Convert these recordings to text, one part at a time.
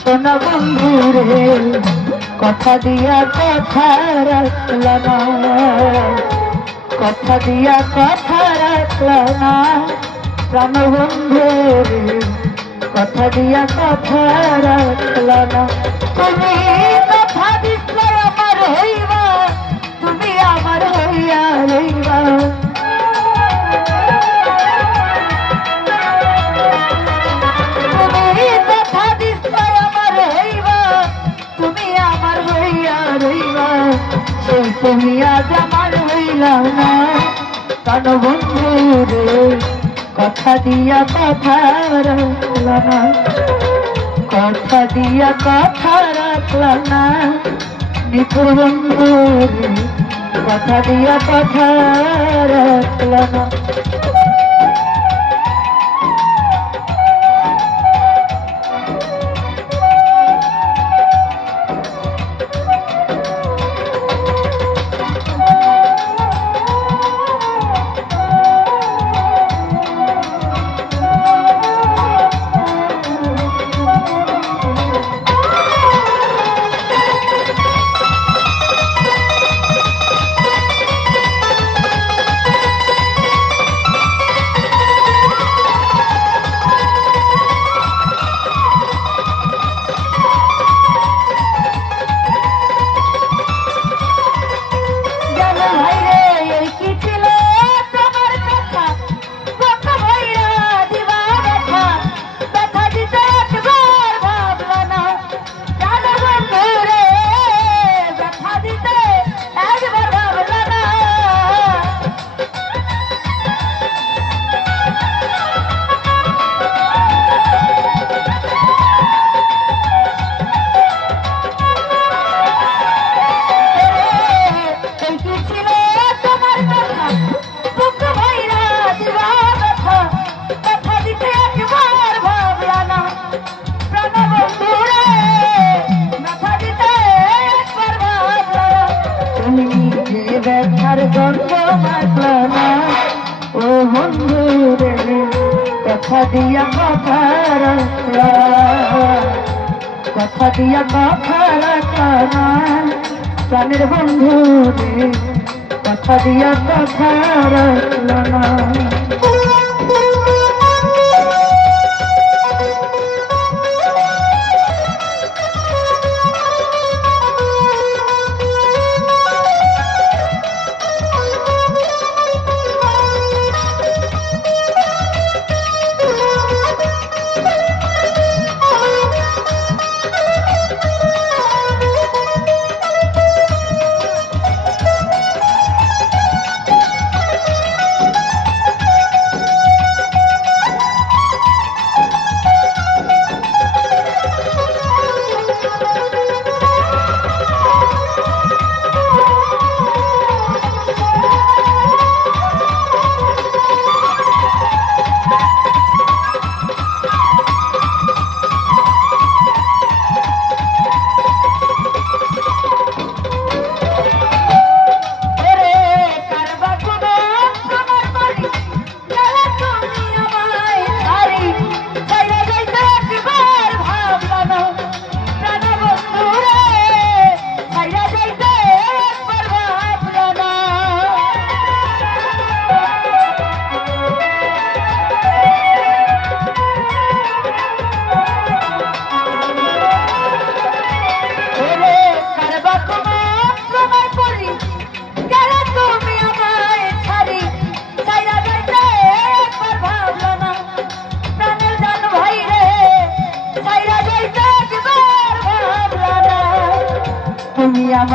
সোনা বন্ধু রে কথা দিয়া কথা রাখলা না। কথা দিয়া কথা রাখল না। প্রাণ বন্ধু কথা দিয়া কথা রাখল না। তুমি কথা বন্ধু রে কথা দিয়া কথা রাখল না। কথা দিয়া কথা রাখল না। নিপুর বন্ধু রে কথা দিয়া কথা রাখল না। যে গর্ব মাখলা না। ও বন্ধু রে, কথা দিয়া কথা রাখলা কথা দিয়া কথা রাখলা প্রাণের বন্ধু রে, কথা দিয়া কথা রাখলা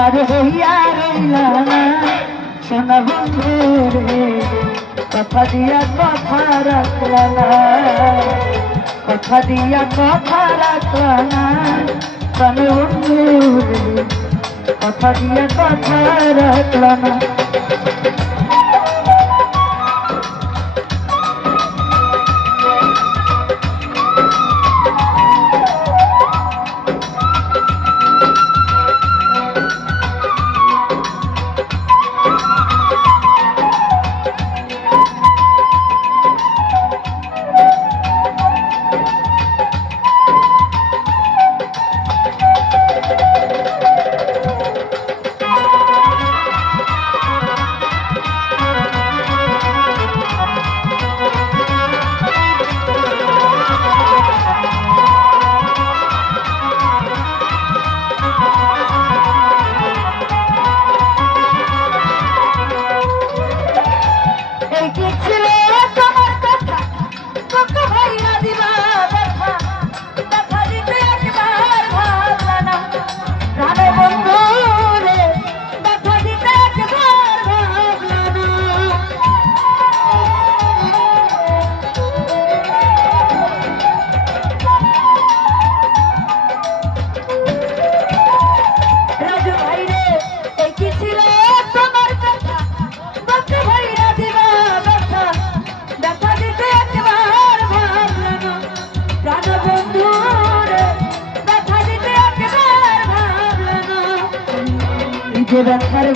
তুমি হইয়া রইলা না। সোনা বন্ধু রে কথা দিয়া কথা রাখলা না। কথা দিয়া কথা রাখলা না। প্রাণের বন্ধু রে কথা দিয়া কথা রাখলা না।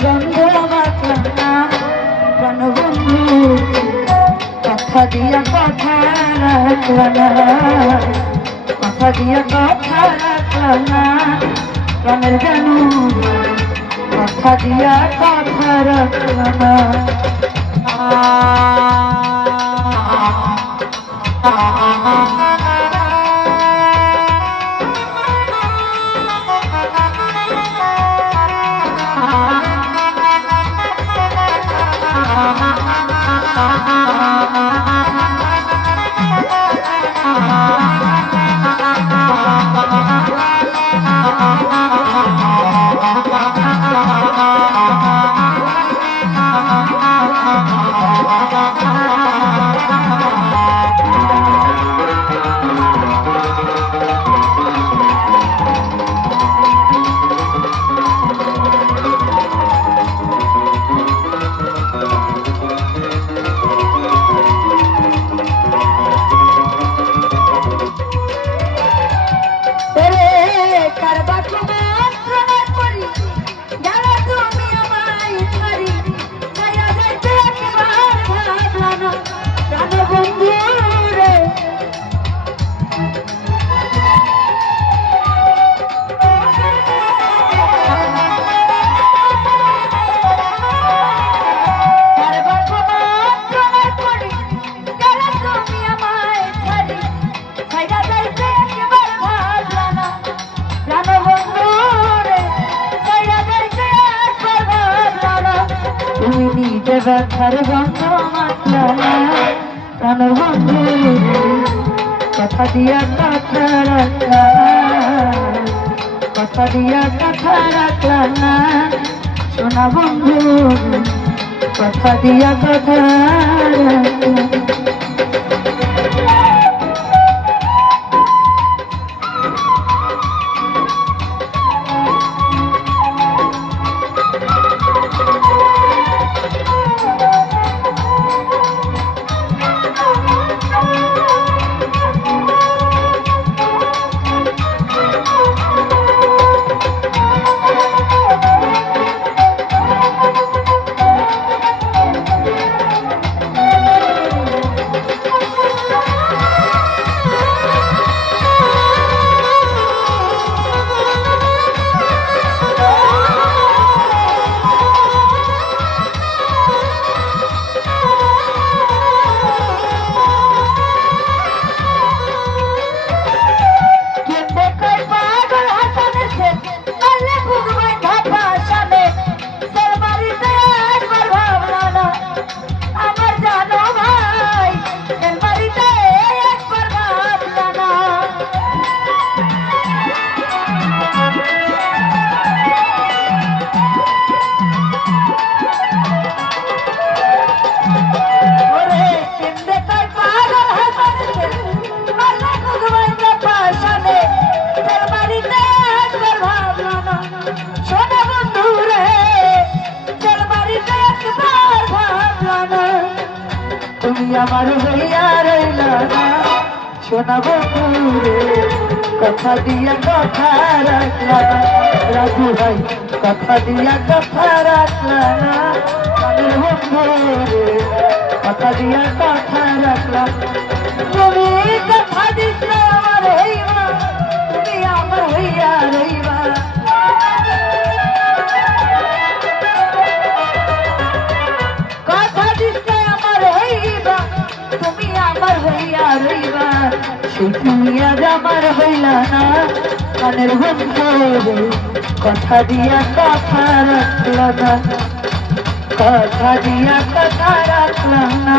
গন্ধ বাঁচলাম না প্রাণ বন্ধু কথা দিয়া কথা রাখলাম কথা দিয়া কথা রাখলাম প্রাণের জানু কথা দিয়া কথা রাখলাম না ওরে ব্যথার গন্ধ না বন্ধু, কথা দিয়া কথা রাখলা কথা দিয়া কথা রাখলা না সোনা বন্ধু, কথা দিয়া কথা আমার হইয়া রইলা না। সোনা বন্ধু রে কথা দিয়া কথা রাখলা না। রাজু ভাই, কথা দিয়া কথা রাখলা না। প্রাণের বন্ধু কথা দিয়া কথা রাখলা। তুমি কথা দিচ্ছ আমার হইবা হইয়া রইবা আজ আমার হইলা না। কানের বন্ধু কথা দিয়া কথা রাখল না। কথা দিয়া কথা রাখলাম না।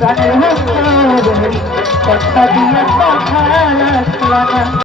কানের বন্ধু কথা দিয়া কথা রাখল না।